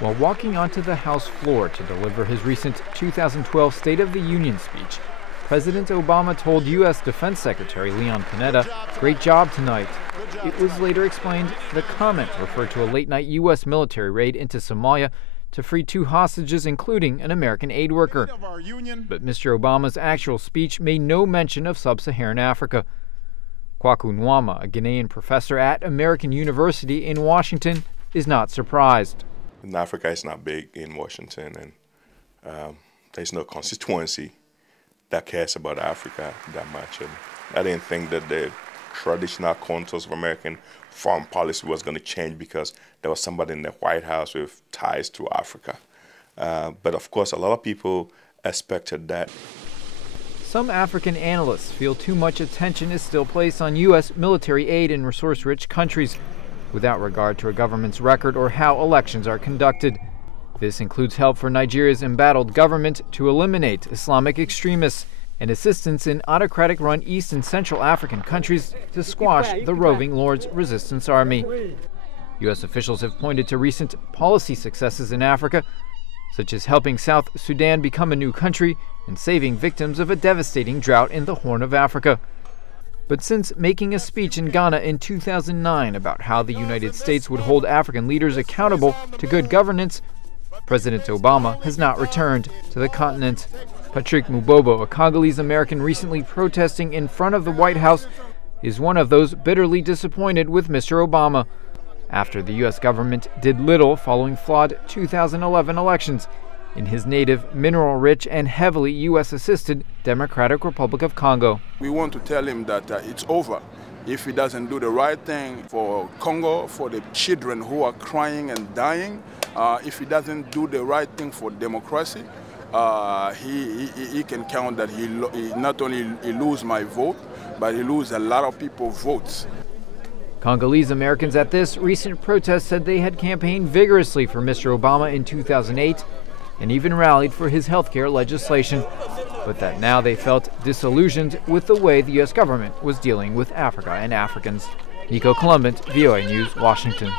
While walking onto the House floor to deliver his recent 2012 State of the Union speech, President Obama told U.S. Defense Secretary Leon Panetta, "Great job tonight." It was later explained the comment referred to a late-night U.S. military raid into Somalia to free 2 hostages, including an American aid worker. But Mr. Obama's actual speech made no mention of sub-Saharan Africa. Kwaku Nwama, a Ghanaian professor at American University in Washington, is not surprised. In Africa, it's not big in Washington, and there's no constituency that cares about Africa that much. And I didn't think that the traditional contours of American foreign policy was going to change because there was somebody in the White House with ties to Africa. But of course, a lot of people expected that. Some African analysts feel too much attention is still placed on U.S. military aid in resource-rich countries, without regard to a government's record or how elections are conducted. This includes help for Nigeria's embattled government to eliminate Islamic extremists and assistance in autocratic-run East and Central African countries to squash the roving Lord's Resistance Army. U.S. officials have pointed to recent policy successes in Africa, such as helping South Sudan become a new country and saving victims of a devastating drought in the Horn of Africa. But since making a speech in Ghana in 2009 about how the United States would hold African leaders accountable to good governance, President Obama has not returned to the continent. Patrick Mubobo, a Congolese-American recently protesting in front of the White House, is one of those bitterly disappointed with Mr. Obama. After the U.S. government did little following flawed 2011 elections in his native, mineral-rich and heavily U.S.-assisted Democratic Republic of Congo. We want to tell him that it's over if he doesn't do the right thing for Congo, for the children who are crying and dying. If he doesn't do the right thing for democracy, he can count that he not only lose my vote, but he lose a lot of people's votes. Congolese Americans at this recent protest said they had campaigned vigorously for Mr. Obama in 2008 and even rallied for his health care legislation, but that now they felt disillusioned with the way the U.S. government was dealing with Africa and Africans. Nico, Colombant, VOA News, Washington.